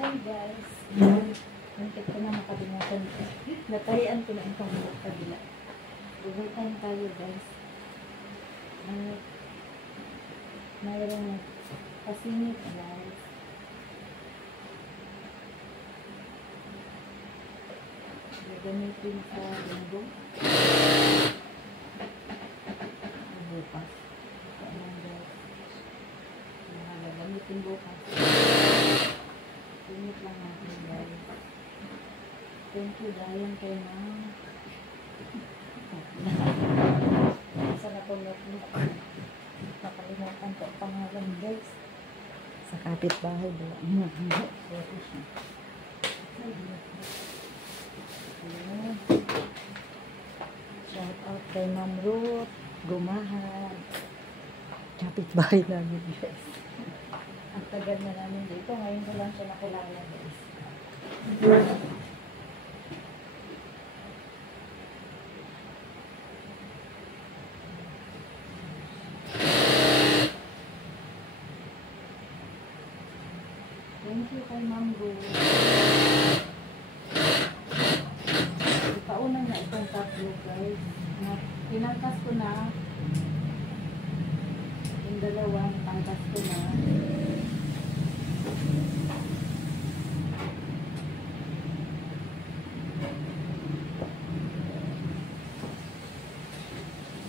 Hi guys. Muntik ko na makalimutan ko. Natayaan ko na itong kabila. Overtime tayo guys. Mayroong pasingit guys. Gagamitin sa linggo. Bukas. Ayan guys. Gagamitin bukas. Singit lang natin guys. Thank you dahil kayo na. Isa na po nakalimutan ko ang pangalan guys. Sa kapitbahay doon. Shout out kay Ma'am Ruth Gumahan. Kapitbahay namin guys. Ang tagal na namin dito. Ngayon ko lang siya nakilala guys. Thank you kay Ma'am Ruth. Ipauna na itong tatlo guys. Tinangkas ko na. Yung dalawang tangkas ko na.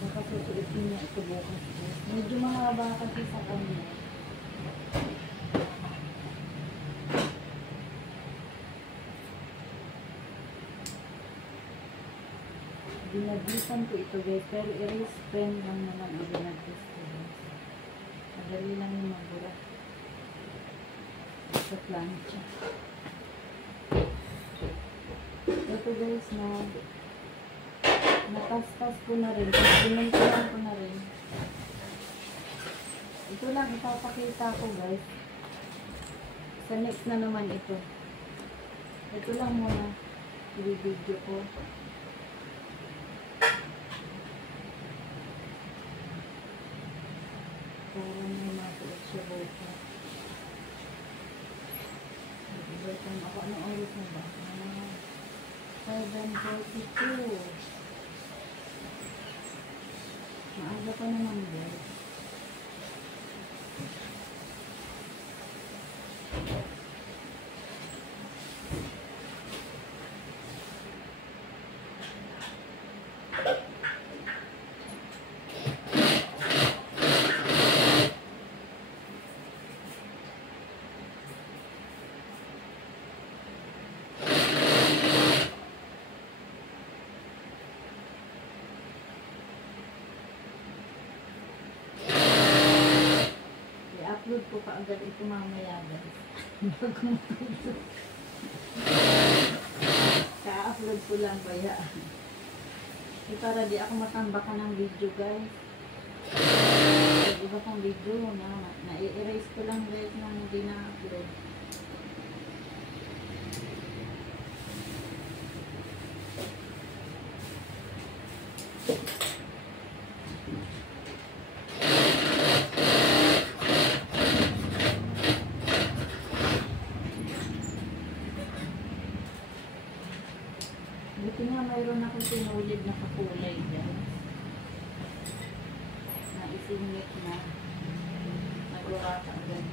Baka susulitin niya ito bukas. Medyo mahaba kasi sa kanya. Ginagdisan ko ito guys, pero erase pen lang naman ang ginagdis ko guys. Madali lang yung magura sa plancha. Ito guys na natastas ko na rin, binantuan ko na rin. Ito lang ipapakita ko guys. Sa next na naman ito. Ito lang muna i-video ko. Para may masuot siya buka. Ibertan ako. Anong oras na ba? 7:42. Maaga pa naman guys. I-upload ko pa agad ito mamaya guys. Ka-upload ko lang kaya. Para di ako matambakan ng video guys. Iba kong video na i-erase ko lang guys na hindi na-upload. Buti nga mayroon akong sinulid na kakulay dyan. Na isingit na. Nagurata agad.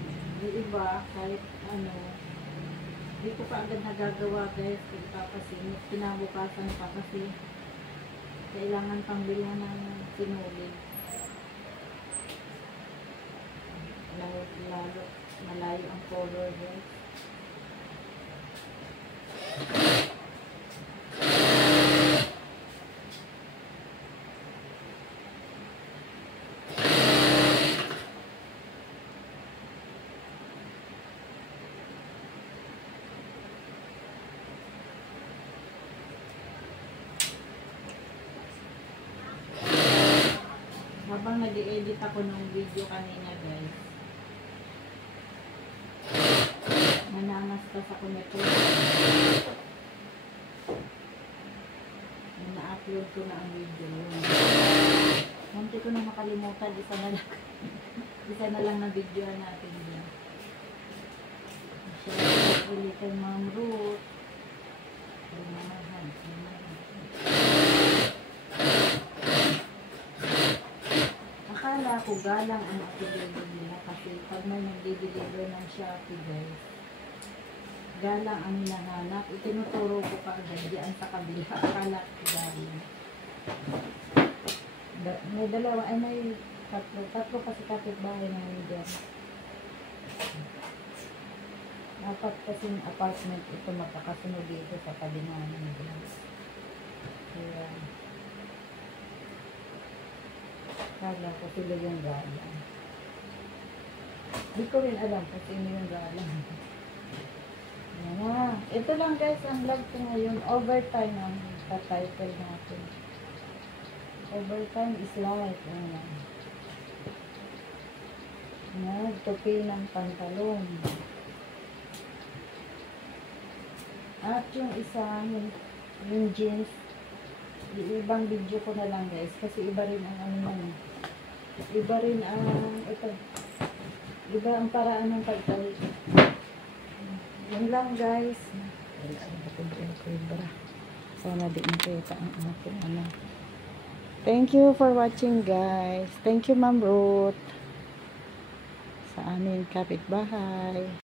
Yung iba, kahit ano, di ko pa agad nagagawa guys. Pagpapasingit. Kinabukasan pa kasi kailangan pang bilhan ng sinulid. Lalo malayo ang color guys. Habang nag-edit ako ng video kanina guys, nanangastas ako nito. Na-upload ko na ang video. Munti ko na makalimutan, isa na lang na video natin dyan. bili kay Ma'am Ruth. Akala ko galang ang deliver nila kasi pag may nagdi-deliver ng Shopee guys, galang ang hinahanap. Itinuturo ko pa agad diyan sa kabila. Akala ko galang. May dalawa, ay may tatlo pa si kapitbahay namin dyan. Dapat kasing apartment ito magkakasunod dito sa tabi namin guys. Kaya kala ko sila yung galang. Di ko rin alam kung sino yung galang. Yan na. Ito lang guys ang vlog ko ngayon. Overtime ang title natin. Overtime is life. Ayan. Nagtupi ng pantalon. At yung isa, yung jeans, ibang video ko na lang guys. Kasi iba rin ang ano man. Iba rin ang, ito. Iba ang paraan ng pagtalit. Yan lang guys. Sana di makita ang aking ano. Thank you for watching guys. Thank you Ma'am Ruth. Sa aming kapitbahay.